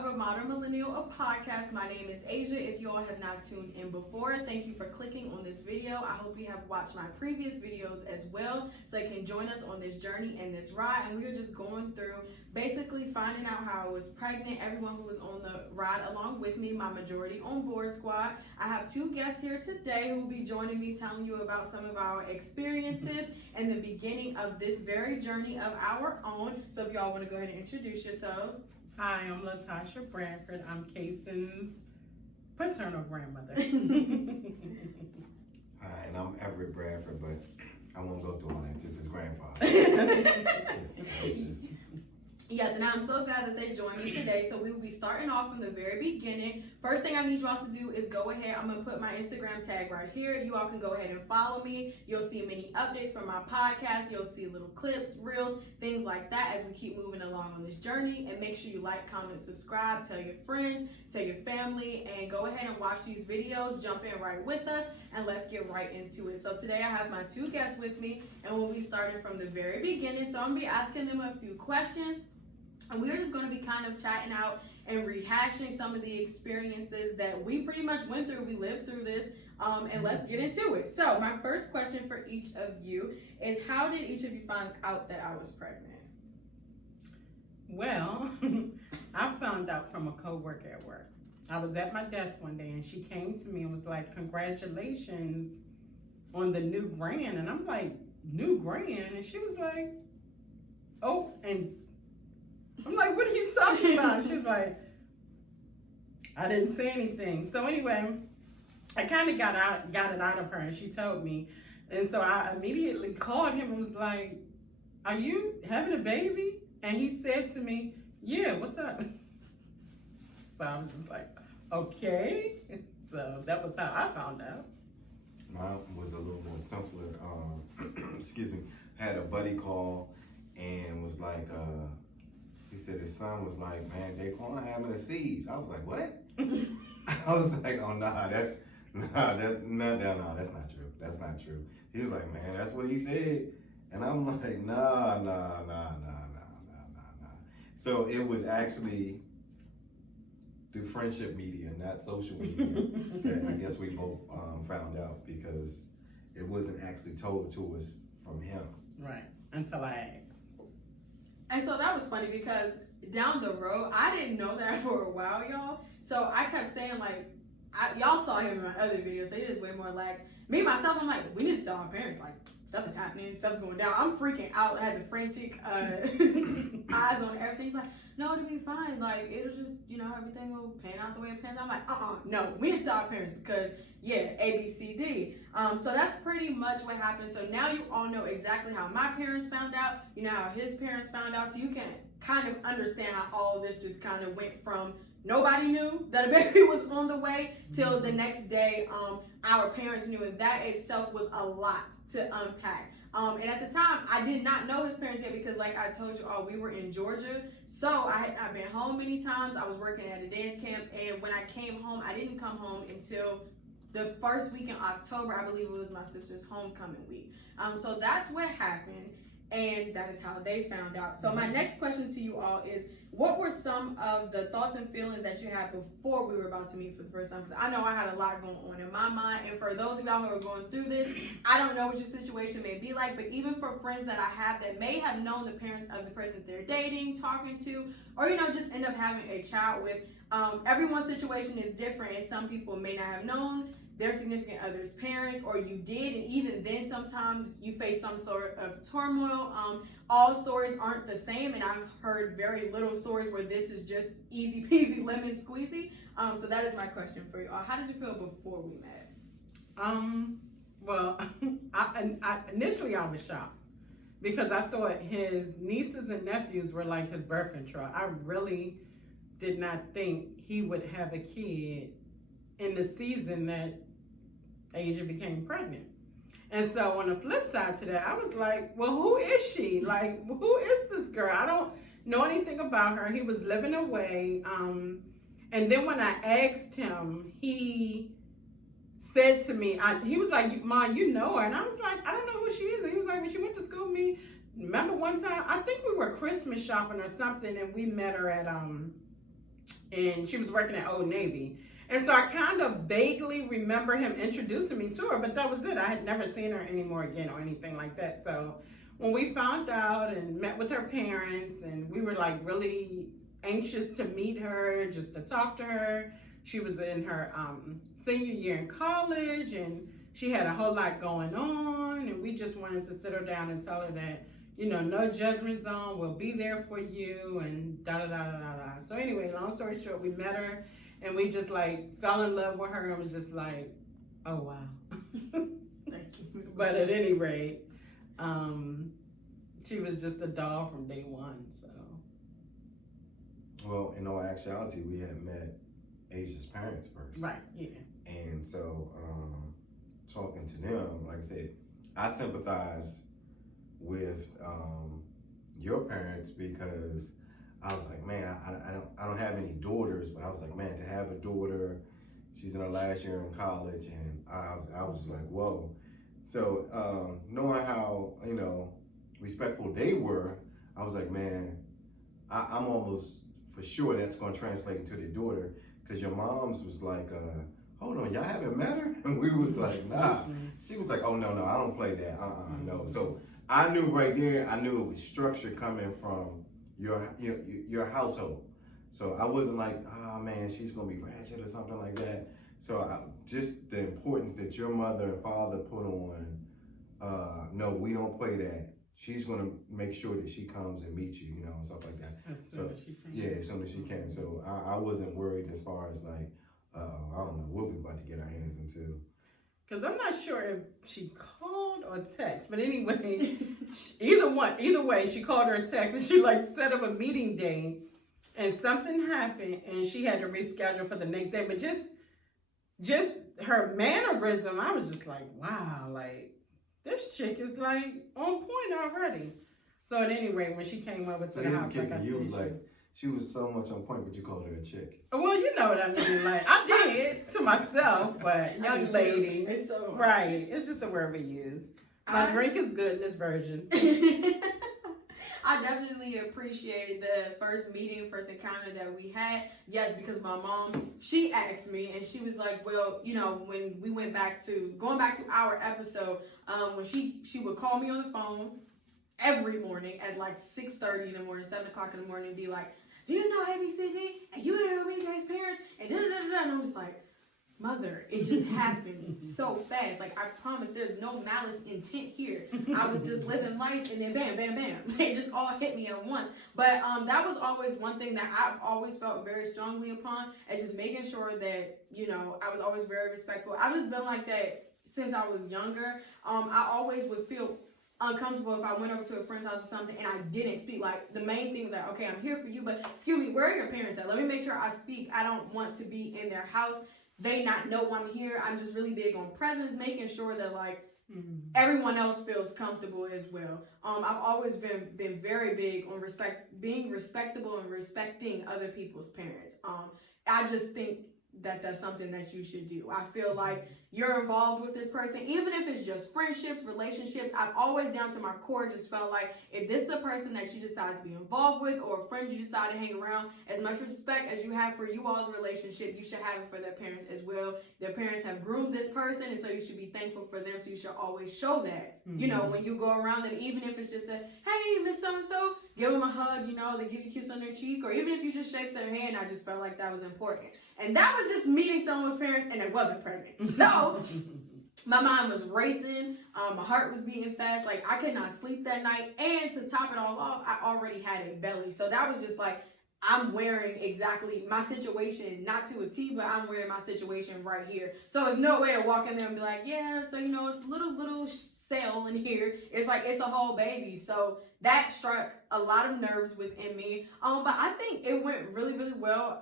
of A Modern Millennial, a podcast. My name is Asia. If you all have not tuned in before, thank you for clicking on this video. I hope you have watched my previous videos as well, so you can join us on this journey and this ride. And we are just going through basically finding out how I was pregnant, everyone who was on the ride along with me, my majority on board squad. I have two guests here today who will be joining me, telling you about some of our experiences and the beginning of this very journey of our own. So if y'all want to go ahead and introduce yourselves. Hi, I'm Latasha Bradford. I'm Kaysen's paternal grandmother. Hi, and I'm Everett Bradford, but I won't go through all that. Just his grandfather. Yes, and I'm so glad that they joined me today. So we will be starting off from the very beginning. First thing I need you all to do is go ahead. I'm going to put my Instagram tag right here. You all can go ahead and follow me. You'll see many updates from my podcast. You'll see little clips, reels, things like that as we keep moving along on this journey. And make sure you like, comment, subscribe, tell your friends, tell your family, and go ahead and watch these videos. Jump in right with us, and let's get right into it. So today I have my two guests with me, and we'll be starting from the very beginning. So I'm going to be asking them a few questions. And we're just going to be kind of chatting out and rehashing some of the experiences that we pretty much went through. We lived through this, and let's get into it. So my first question for each of you is, how did each of you find out that I was pregnant? Well, I found out from a coworker at work. I was at my desk one day and she came to me and was like, "Congratulations on the new grand." And I'm like, "New grand?" And she was like, "Oh," and I'm like, "What are you talking about?" She's like, I didn't say anything. So anyway, I kind of got it out of her, and she told me. And so I immediately called him and was like, "Are you having a baby?" And he said to me, "Yeah, what's up?" So I was just like, okay. So that was how I found out. Mine was a little more simpler. Excuse me. Had a buddy call and was like, he said his son was like, "Man, Daquan having a seed." I was like, "What?" I was like, "Oh, that's not true. That's not true." He was like, "Man, that's what he said." And I'm like, nah. So it was actually through friendship media, not social media, that I guess we both found out, because it wasn't actually told to us from him. Right, until I asked. And so that was funny, because down the road, I didn't know that for a while, y'all. So I kept saying, like, y'all saw him in my other videos, so he is way more lax. Me, myself, I'm like, we need to tell our parents, like, stuff is happening, stuff's going down. I'm freaking out. I had the frantic eyes on everything. It's like, no, it'll be fine. Like, it'll just, everything will pan out the way it pans out. I'm like, no, we need to tell our parents, because, yeah, A, B, C, D. So that's pretty much what happened. So now you all know exactly how my parents found out. You know how his parents found out. So you can kind of understand how all of this just kind of went from nobody knew that a baby was on the way till the next day our parents knew, and that itself was a lot to unpack. And at the time, I did not know his parents yet, because like I told you all, we were in Georgia. So I've been home many times. I was working at a dance camp, and when I came home, I didn't come home until the first week in October. I believe it was my sister's homecoming week. So that's what happened, and that is how they found out. So my next question to you all is, what were some of the thoughts and feelings that you had before we were about to meet for the first time? Because I know I had a lot going on in my mind. And for those of y'all who are going through this, I don't know what your situation may be like, but even for friends that I have that may have known the parents of the person they're dating, talking to, or, just end up having a child with, everyone's situation is different. And some people may not have known their significant other's parents, or you did, and even then sometimes you face some sort of turmoil. All stories aren't the same, and I've heard very little stories where this is just easy peasy lemon squeezy. So that is my question for you all. How did you feel before we met? Well, initially I was shocked, because I thought his nieces and nephews were like his birth control. I really did not think he would have a kid in the season that Asia became pregnant. And so on the flip side to that, I was like, well, who is she? Like, who is this girl? I don't know anything about her. He was living away. And then when I asked him, he said to me, he was like, "Mom, you know her." And I was like, "I don't know who she is." And he was like, "Well, she went to school with me." Remember one time, I think we were Christmas shopping or something, and we met her at and she was working at Old Navy. And so I kind of vaguely remember him introducing me to her, but that was it. I had never seen her anymore again or anything like that. So when we found out and met with her parents, and we were like really anxious to meet her, just to talk to her. She was in her senior year in college, and she had a whole lot going on, and we just wanted to sit her down and tell her that, you know, no judgment zone, we'll be there for you, and da-da-da-da-da-da. So anyway, long story short, we met her, and we just like fell in love with her and was just like, oh wow. Thank you. But at any rate, she was just a doll from day one, so. Well, in all actuality, we had met Asia's parents first. Right, yeah. And so, talking to them, like I said, I sympathize with your parents because I was like, man, I don't have any daughters, but I was like, man, to have a daughter, she's in her last year in college, and I was just like, whoa. So knowing how, you know, respectful they were, I was like, man, I'm almost for sure that's going to translate into their daughter, because your mom's was like, hold on, y'all haven't met her? And we was like, nah. She was like, oh, no, I don't play that, no. So I knew right there, I knew it was structure coming from your household. So I wasn't like, oh man, she's going to be ratchet or something like that. So just the importance that your mother and father put on, no, we don't play that. She's going to make sure that she comes and meets you, you know, and stuff like that. As soon as she can. Yeah, as soon as she can. So I wasn't worried as far as like, I don't know what we about to get our hands into. Because I'm not sure if she called or text, but anyway, either way, she called her a text, and she like set up a meeting day, and something happened, and she had to reschedule for the next day. But just her mannerism, I was just like, wow, like this chick is like on point already. So at any rate, when she came over to the house, like I said, she was so much on point, but you called her a chick. Well, you know what I mean. Like I did to myself, but young lady, It's so right? It's just a word we use. My drink is good in this version. I definitely appreciated the first encounter that we had. Yes, because my mom, she asked me, and she was like, well, you know, when we going back to our episode, when she would call me on the phone every morning at like 6:30 in the morning, 7 o'clock in the morning, and be like, do you know ABCD? And you know BJ's parents? And da-da-da-da. And I was like, mother, it just happened so fast. Like, I promise there's no malice intent here. I was just living life, and then bam, bam, bam. It just all hit me at once. But that was always one thing that I've always felt very strongly upon, is just making sure that, you know, I was always very respectful. I've just been like that since I was younger. I always would feel uncomfortable if I went over to a friend's house or something and I didn't speak. Like, the main thing was like, okay, I'm here for you, but excuse me, where are your parents at? Let me make sure I speak. I don't want to be in their house, they not know I'm here. I'm just really big on presence, making sure that like everyone else feels comfortable as well. I've always been very big on being respectable and respecting other people's parents. I just think that that's something that you should do. I feel like you're involved with this person, even if it's just friendships, relationships. I've always, down to my core, just felt like if this is a person that you decide to be involved with, or a friend you decide to hang around, as much respect as you have for you all's relationship, you should have it for their parents as well. Their parents have groomed this person, and so you should be thankful for them. So you should always show that, you know, when you go around them, even if it's just a, hey, Miss So-and-so, give them a hug, you know, they give you a kiss on their cheek, or even if you just shake their hand. I just felt like that was important. And that was just meeting someone's parents, and I wasn't pregnant. So my mind was racing. My heart was beating fast. Like, I could not sleep that night. And to top it all off, I already had a belly. So that was just like, I'm wearing exactly my situation, not to a T, but I'm wearing my situation right here. So there's no way to walk in there and be like, yeah, so, you know, it's a little cell in here. It's like, it's a whole baby. So that struck a lot of nerves within me. But I think it went really, really well.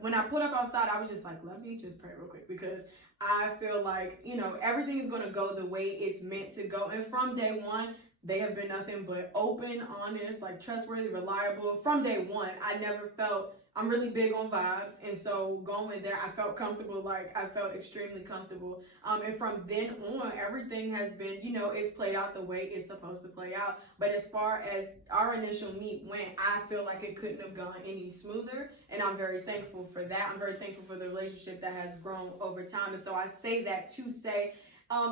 When I pulled up outside, I was just like, let me just pray real quick, because I feel like, you know, everything is going to go the way it's meant to go. And from day one, they have been nothing but open, honest, like trustworthy, reliable. From day one, I never felt I'm really big on vibes, and so going there, I felt comfortable. Like, I felt extremely comfortable. And from then on, everything has been, it's played out the way it's supposed to play out. But as far as our initial meet went, I feel like it couldn't have gone any smoother, and I'm very thankful for that. I'm very thankful for the relationship that has grown over time. And so I say that to say,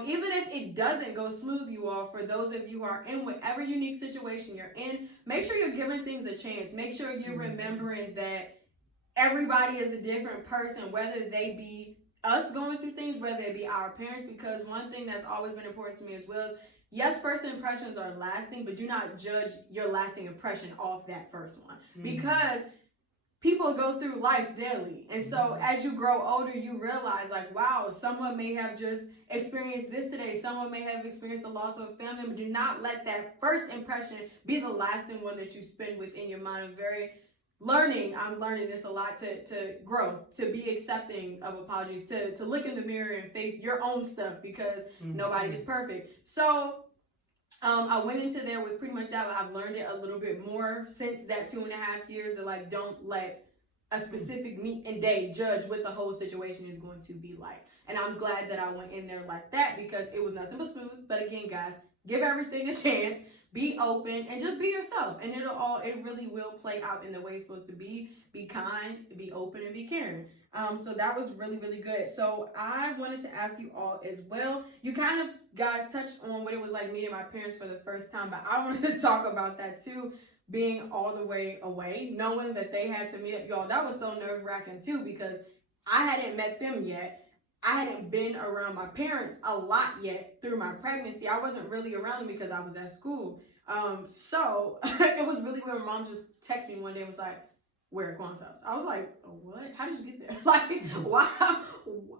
even if it doesn't go smooth, you all, for those of you who are in whatever unique situation you're in, make sure you're giving things a chance. Make sure you're remembering that everybody is a different person, whether they be us going through things, whether it be our parents, because one thing that's always been important to me as well is, yes, first impressions are lasting, but do not judge your lasting impression off that first one. Because people go through life daily. And so as you grow older, you realize, like, wow, someone may have just experienced this today. Someone may have experienced the loss of a family member. Do not let that first impression be the lasting one that you spend within your mind. I'm learning this a lot, to grow, to be accepting of apologies, to look in the mirror and face your own stuff, because nobody is perfect. So I went into there with pretty much that, but I've learned it a little bit more since that 2.5 years, that like, don't let a specific meet and day judge what the whole situation is going to be like. And I'm glad that I went in there like that, because it was nothing but smooth. But again, guys, give everything a chance, be open, and just be yourself. And it really will play out in the way it's supposed to be. Be kind, be open, and be caring. So that was really, really good. So I wanted to ask you all as well. You kind of, guys, touched on what it was like meeting my parents for the first time, but I wanted to talk about that too, being all the way away, knowing that they had to meet up. Y'all, that was so nerve-wracking too, because I hadn't met them yet. I hadn't been around my parents a lot yet through my pregnancy. I wasn't really around them because I was at school. So it was really weird. My mom just texted me one day and was like, "We're at Quan's house." I was like, "What? How did you get there?" Like, wow,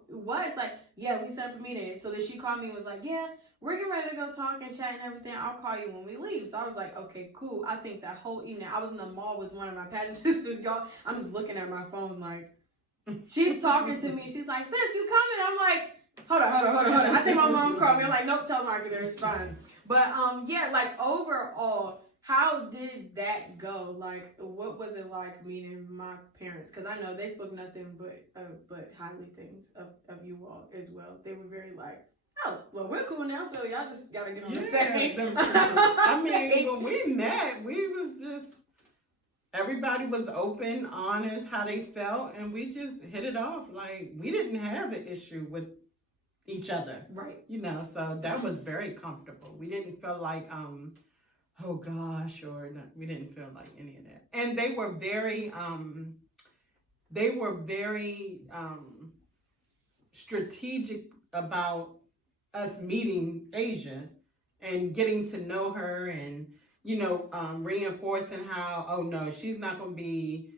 what? It's like, yeah, we set up a meeting. So then she called me and was like, "Yeah, we're getting ready to go talk and chat and everything. I'll call you when we leave." So I was like, okay, cool. I think that whole evening, I was in the mall with one of my pageant sisters, y'all. I'm just looking at my phone like, she's talking to me. She's like, "Sis, you coming?" I'm like, hold on. I think my mom called me. I'm like, nope, telemarketer, it's fine. But yeah, like overall, how did that go? Like, what was it like meeting my parents? Because I know they spoke nothing but highly things of you all as well. They were very like, "Oh, well, we're cool now, so y'all just gotta get on the same." I mean, when we met, we was just, everybody was open, honest, how they felt, and we just hit it off. Like, we didn't have an issue with each other. Right. So that was very comfortable. We didn't feel like, oh gosh, or no, we didn't feel like any of that. And they were very strategic about us meeting Asia and getting to know her, and reinforcing how, oh no, she's not gonna be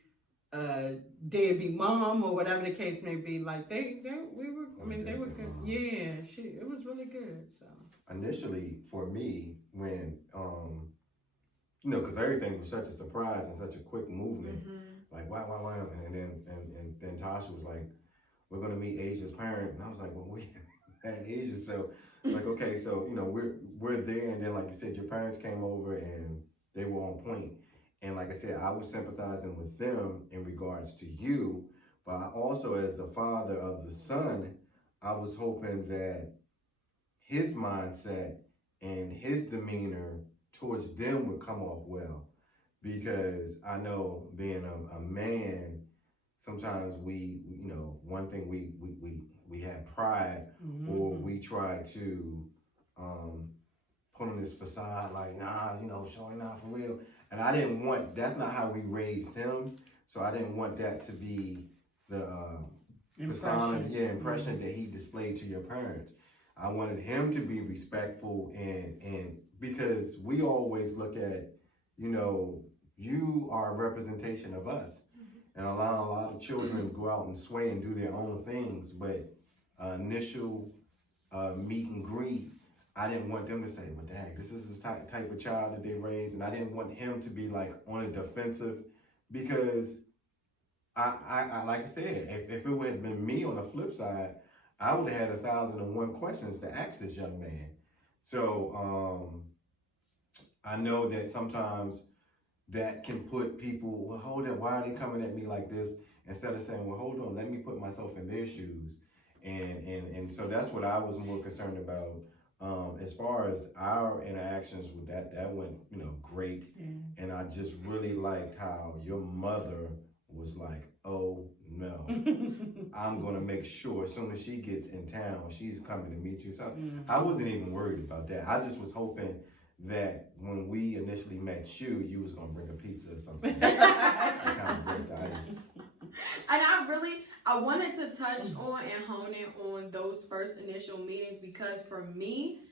a deadbeat mom or whatever the case may be. Like they were good. Yeah, it was really good. So initially for me, when because everything was such a surprise and such a quick movement, like wow, and then Tasha was like, "We're gonna meet Asia's parent," and I was like, "Well, we had Asia," so like, okay, so we're there, and then like you said, your parents came over and they were on point, and like I said, I was sympathizing with them in regards to you, but I also, as the father of the son, I was hoping that his mindset and his demeanor towards them would come off well, because I know being a man, sometimes we one thing we have pride, or we try to put on this facade like, nah, showing out for real. And I didn't want, that's not how we raised him. So I didn't want that to be the impression that he displayed to your parents. I wanted him to be respectful, and because we always look at, you are a representation of us, and allow a lot of children to go out and sway and do their own things. But initial meet and greet, I didn't want them to say, "Well, dang, this is the type of child that they raised," and I didn't want him to be like on a defensive, because I like I said, if it would have been me on the flip side, I would have had 1,001 questions to ask this young man. So I know that sometimes that can put people, well, hold on, why are they coming at me like this? Instead of saying, well, hold on, let me put myself in their shoes. And so that's what I was more concerned about. As far as our interactions with that went, great. Yeah. And I just really liked how your mother was like, oh no, I'm gonna make sure as soon as she gets in town, she's coming to meet you. So I wasn't even worried about that. I just was hoping that when we initially met you was gonna bring a pizza or something. Kind of break the ice. And I wanted to touch on and hone in on those first initial meetings because for me,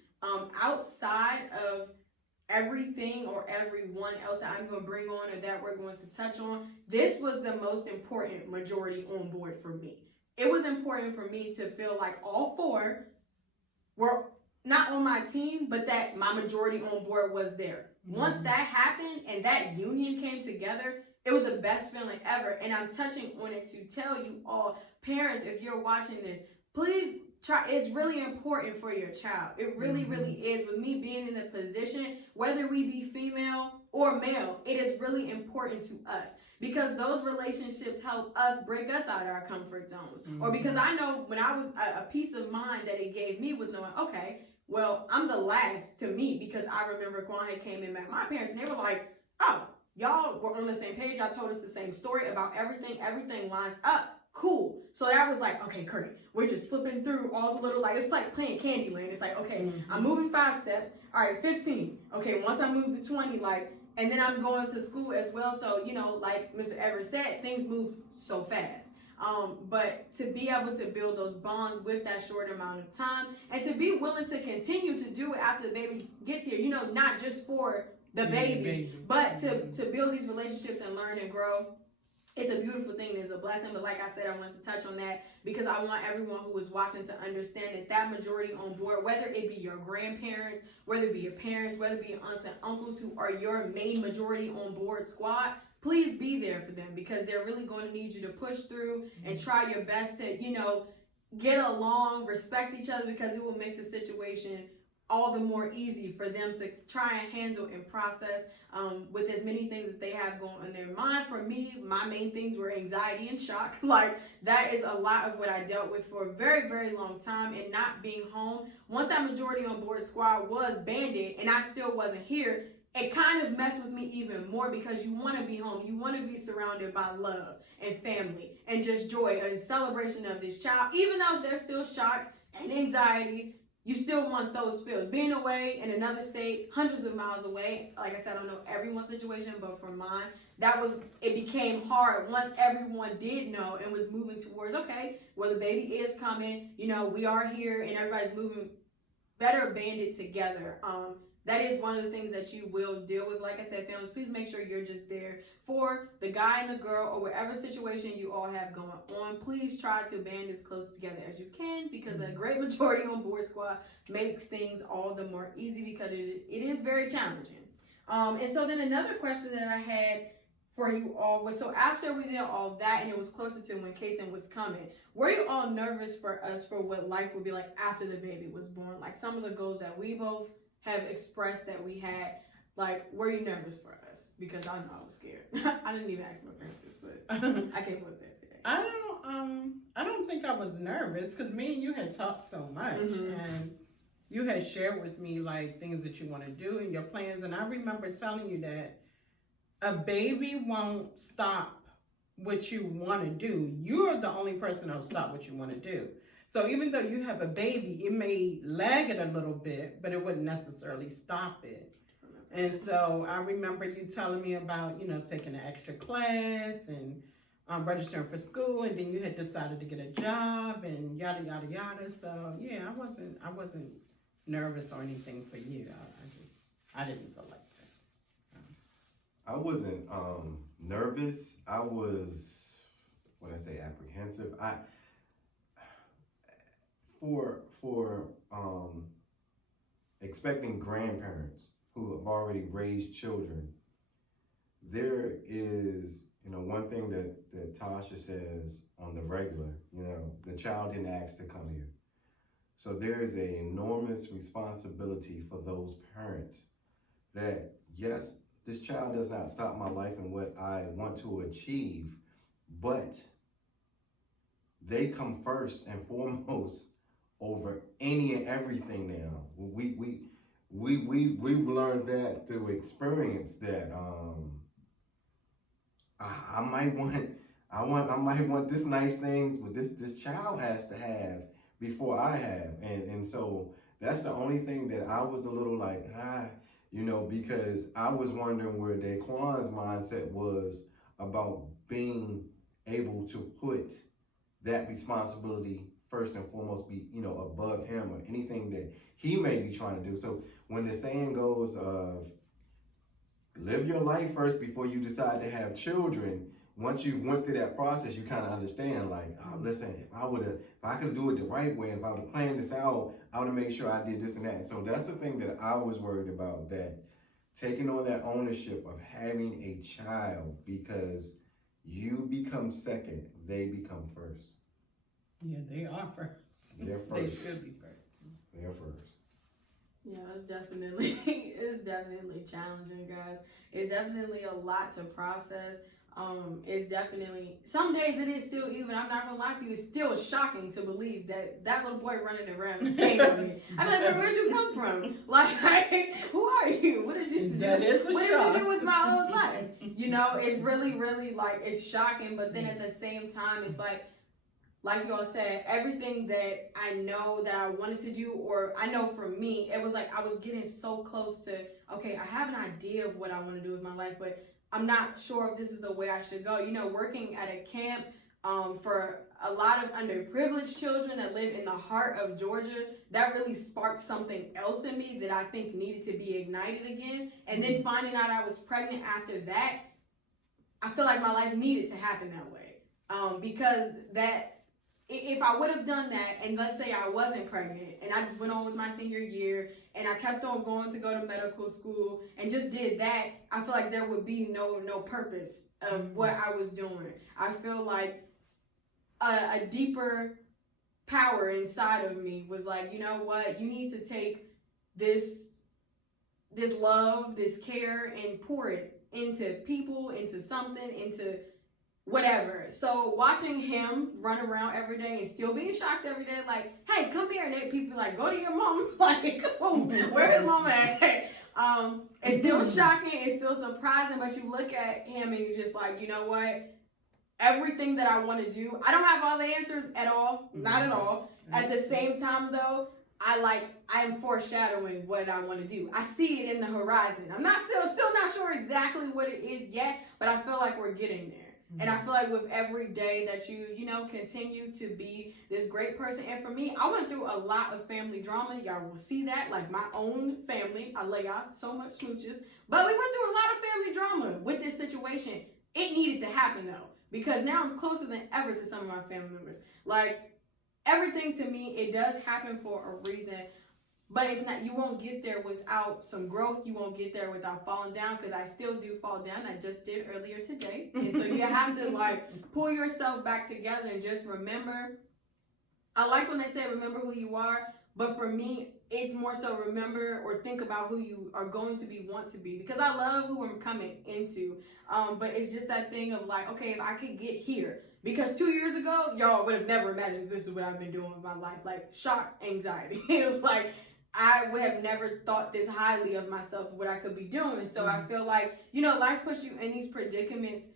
outside of everything or everyone else that I'm going to bring on or that we're going to touch on, this was the most important majority on board for me. It was important for me to feel like all four were not on my team, but that my majority on board was there. Once that happened and that union came together, it was the best feeling ever. And I'm touching on it to tell you all, parents, if you're watching this, please try. It's really important for your child. It really, really is. With me being in the position, whether we be female or male, it is really important to us because those relationships help us break us out of our comfort zones. Or because I know when I was a peace of mind that it gave me was knowing, okay, well, I'm the last to meet because I remember Kwame came and met my parents and they were like, oh, y'all were on the same page. Y'all told us the same story about everything. Everything lines up. Cool. So that was like, okay, Kurt, we're just flipping through all the little, like, it's like playing Candyland. It's like, okay, I'm moving 5 steps. All right, 15. Okay, once I move to 20, like, and then I'm going to school as well. So, like Mr. Everett said, things move so fast. But to be able to build those bonds with that short amount of time and to be willing to continue to do it after the baby gets here, not just for the baby, but to build these relationships and learn and grow. It's a beautiful thing. It's a blessing. But like I said, I wanted to touch on that because I want everyone who is watching to understand that majority on board, whether it be your grandparents, whether it be your parents, whether it be your aunts and uncles who are your main majority on board squad, please be there for them because they're really going to need you to push through and try your best to, get along, respect each other because it will make the situation all the more easy for them to try and handle and process with as many things as they have going on in their mind. For me, my main things were anxiety and shock. Like, that is a lot of what I dealt with for a very, very long time and not being home. Once that majority on board squad was banded and I still wasn't here, it kind of messed with me even more because you want to be home. You want to be surrounded by love and family and just joy and celebration of this child. Even though there's still shock and anxiety, you still want those feels. Being away in another state, hundreds of miles away, like I said, I don't know everyone's situation, but for mine, it became hard once everyone did know and was moving towards, okay, well, the baby is coming, we are here and everybody's moving better banded together. That is one of the things that you will deal with. Like I said, families, please make sure you're just there for the guy and the girl or whatever situation you all have going on. Please try to band as close together as you can because a great majority on board squad makes things all the more easy because it is very challenging. And so then another question that I had for you all was, so after we did all that and it was closer to when Kason was coming, were you all nervous for us for what life would be like after the baby was born? Like some of the goals that we both have expressed that we had, like, were you nervous for us? Because I know I was scared. I didn't even ask my parents this, but I came with that today. I don't think I was nervous because me and you had talked so much and you had shared with me like things that you want to do and your plans. And I remember telling you that a baby won't stop what you want to do. You're the only person that'll stop what you want to do. So even though you have a baby, it may lag it a little bit, but it wouldn't necessarily stop it. And so I remember you telling me about, taking an extra class and registering for school, and then you had decided to get a job and yada, yada, yada. So yeah, I wasn't nervous or anything for you. I didn't feel like that. I wasn't nervous. I was, apprehensive. For expecting grandparents who have already raised children, there is, one thing that Tasha says on the regular, the child didn't ask to come here. So there is an enormous responsibility for those parents that, yes, this child does not stop my life and what I want to achieve, but they come first and foremost over any and everything now. We've learned that through experience that I might want this nice things, but this child has to have before I have, and so that's the only thing that I was a little like because I was wondering where Daquan's mindset was about being able to put that responsibility first and foremost, be above him or anything that he may be trying to do. So when the saying goes of live your life first before you decide to have children, once you went through that process, you kind of understand, like, oh, listen, if I could do it the right way, if I would have planned this out, I would have made sure I did this and that. And so that's the thing that I was worried about, that taking on that ownership of having a child, because you become second, they become first. Yeah, they are first. They're first. They should be first. They're first. Yeah, it's definitely challenging, guys. It's definitely a lot to process. It's definitely, some days it is still, even, I'm not gonna lie to you, it's still shocking to believe that little boy running around came from me. I'm like, where'd you come from? Like, who are you? What did you do? That is a what shock. did you do with my whole life? It's really, really, like, it's shocking, but then at the same time, it's like y'all said, everything that I know that I wanted to do, or I know for me, it was like I was getting so close to, okay, I have an idea of what I want to do with my life, but I'm not sure if this is the way I should go. Working at a camp for a lot of underprivileged children that live in the heart of Georgia, that really sparked something else in me that I think needed to be ignited again. And then finding out I was pregnant after that, I feel like my life needed to happen that way. Because if I would have done that, and let's say I wasn't pregnant, and I just went on with my senior year, and I kept on going to go to medical school, and just did that, I feel like there would be no purpose of what I was doing. I feel like a deeper power inside of me was like, you know what, you need to take this love, this care, and pour it into people, into something, into whatever. So watching him run around every day and still being shocked every day, like, hey, come here, and then people like, go to your mom. Like, come on, where is mom at? It's still shocking, it's still surprising, but you look at him and you're just like, you know what? Everything that I want to do, I don't have all the answers at all, not at all. At the same time, though, I am foreshadowing what I want to do. I see it in the horizon. I'm still not sure exactly what it is yet, but I feel like we're getting there. And I feel like with every day that you continue to be this great person. And for me, I went through a lot of family drama. Y'all will see that, like my own family. I lay out so much smooches. But we went through a lot of family drama with this situation. It needed to happen, though, because now I'm closer than ever to some of my family members. Like, everything to me, it does happen for a reason. But it's not, you won't get there without some growth. You won't get there without falling down, because I still do fall down. I just did earlier today. And so you have to pull yourself back together and just remember. I like when they say remember who you are, but for me, it's more so remember or think about who you are going to be, want to be, because I love who I'm coming into. But it's just that thing of like, okay, if I could get here, because 2 years ago, y'all would have never imagined this is what I've been doing with my life. Like, shock, anxiety. It was like, I would have never thought this highly of myself, what I could be doing. So I feel like, life puts you in these predicaments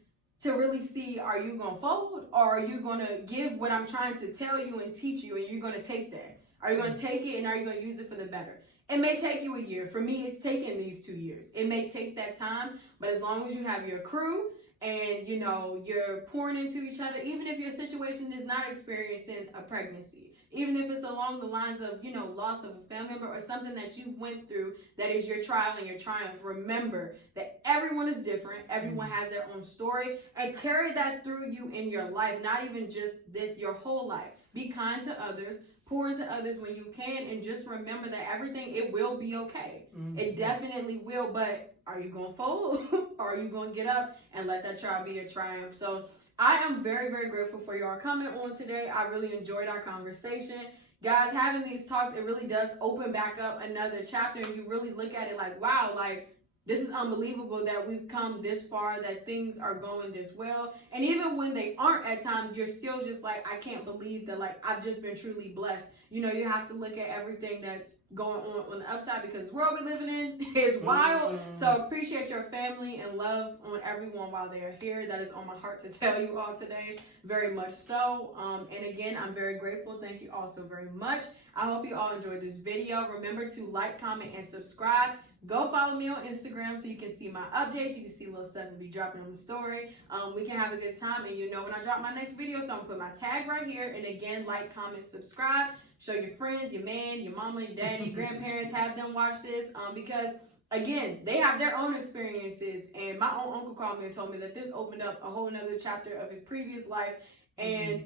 to really see, are you going to fold, or are you going to give what I'm trying to tell you and teach you, and you're going to take that? Are you going to take it, and are you going to use it for the better? It may take you a year. For me, it's taken these 2 years. It may take that time, but as long as you have your crew and, you're pouring into each other, even if your situation is not experiencing a pregnancy, even if it's along the lines of, loss of a family member or something that you went through that is your trial and your triumph, remember that everyone is different. Everyone has their own story, and carry that through you in your life, not even just this, your whole life. Be kind to others, pour into others when you can, and just remember that everything, it will be okay. It definitely will, but are you going to fold or are you going to get up and let that child be your triumph? So I am very, very grateful for your comment on today. I really enjoyed our conversation. Guys, having these talks, it really does open back up another chapter, and you really look at it like, wow, like, this is unbelievable that we've come this far, that things are going this well. And even when they aren't at times, you're still just like, I can't believe that, like, I've just been truly blessed. You know, you have to look at everything that's going on the upside, because the world we're living in is wild. So appreciate your family and love on everyone while they are here. That is on my heart to tell you all today, very much so. And again, I'm very grateful. Thank you all so very much. I hope you all enjoyed this video. Remember to like, comment, and subscribe. Go follow me on Instagram so you can see my updates. You can see little stuff be dropping on the story. We can have a good time, and you know when I drop my next video, so I'm gonna put my tag right here. And again, like, comment, subscribe. Show your friends, your man, your mama, your daddy, grandparents, have them watch this, because again, they have their own experiences. And my own uncle called me and told me that this opened up a whole nother chapter of his previous life, and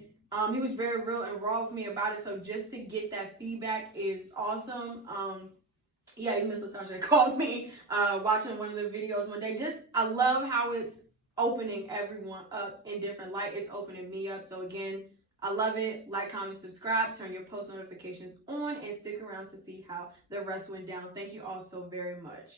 he was very real and raw with me about it. So just to get that feedback is awesome. Yeah, Miss Latasha called me watching one of the videos one day. I love how it's opening everyone up in different light. It's opening me up. So again, I love it. Like, comment, subscribe, turn your post notifications on, and stick around to see how the rest went down. Thank you all so very much.